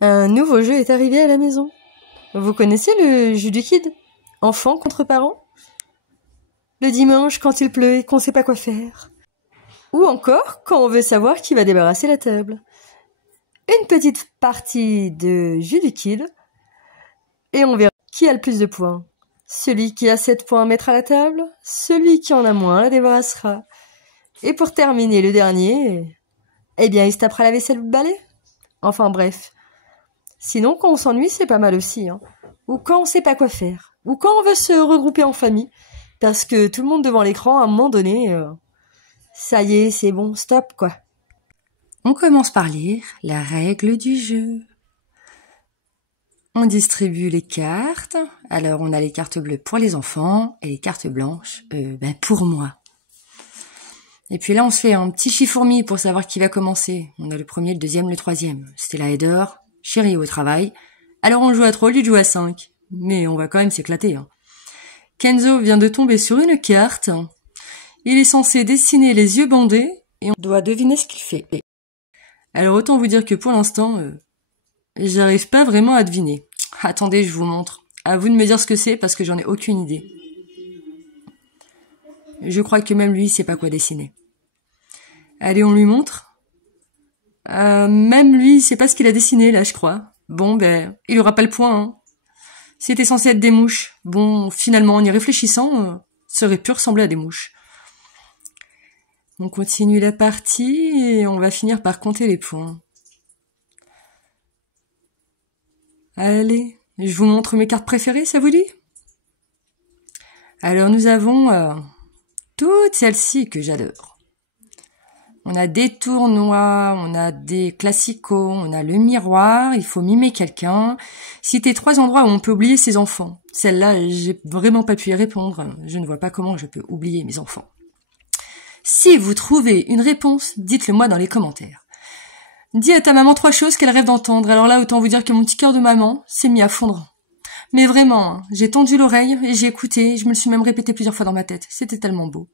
Un nouveau jeu est arrivé à la maison. Vous connaissez le jeu du kid? Enfant contre parents? Le dimanche, quand il pleut et qu'on sait pas quoi faire. Ou encore, quand on veut savoir qui va débarrasser la table. Une petite partie de jeu du kid, et on verra qui a le plus de points. Celui qui a 7 points à mettre à la table, celui qui en a moins la débarrassera. Et pour terminer le dernier, eh bien il se tapera la vaisselle ou le balai. Enfin bref. Sinon, quand on s'ennuie, c'est pas mal aussi, hein. Ou quand on sait pas quoi faire. Ou quand on veut se regrouper en famille. Parce que tout le monde devant l'écran, à un moment donné, ça y est, c'est bon, stop, quoi. On commence par lire la règle du jeu. On distribue les cartes. Alors, on a les cartes bleues pour les enfants et les cartes blanches, pour moi. Et puis là, on se fait un petit chifourmi pour savoir qui va commencer. On a le premier, le deuxième, le troisième. Stella et Dor, Chérie au travail. Alors, on joue à 3 au lieu de jouer à 5. Mais on va quand même s'éclater, hein. Kenzo vient de tomber sur une carte. Il est censé dessiner les yeux bandés et on doit deviner ce qu'il fait. Alors, autant vous dire que pour l'instant, j'arrive pas vraiment à deviner. Attendez, je vous montre. À vous de me dire ce que c'est parce que j'en ai aucune idée. Je crois que même lui, il sait pas quoi dessiner. Allez, on lui montre. Même lui, il sait pas ce qu'il a dessiné, là, je crois. Bon, il aura pas le point, hein. C'était censé être des mouches. Bon, finalement, en y réfléchissant, ça aurait pu ressembler à des mouches. On continue la partie et on va finir par compter les points. Allez, je vous montre mes cartes préférées, ça vous dit? Alors, nous avons toutes celles-ci que j'adore. On a des tournois, on a des classicos, on a le miroir, il faut mimer quelqu'un. Citez 3 endroits où on peut oublier ses enfants. Celle-là, j'ai vraiment pas pu y répondre. Je ne vois pas comment je peux oublier mes enfants. Si vous trouvez une réponse, dites-le moi dans les commentaires. Dis à ta maman 3 choses qu'elle rêve d'entendre. Alors là, autant vous dire que mon petit cœur de maman s'est mis à fondre. Mais vraiment, hein, j'ai tendu l'oreille et j'ai écouté. Je me le suis même répété plusieurs fois dans ma tête. C'était tellement beau.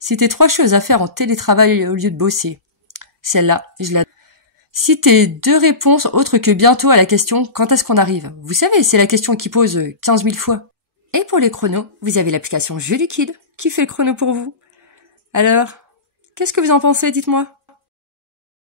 Citez 3 choses à faire en télétravail au lieu de bosser. Celle-là, je l'adore. Citez 2 réponses autres que bientôt à la question « Quand est-ce qu'on arrive ?» Vous savez, c'est la question qui pose 15 000 fois. Et pour les chronos, vous avez l'application Jeu du Kid qui fait le chrono pour vous. Alors, qu'est-ce que vous en pensez, dites-moi?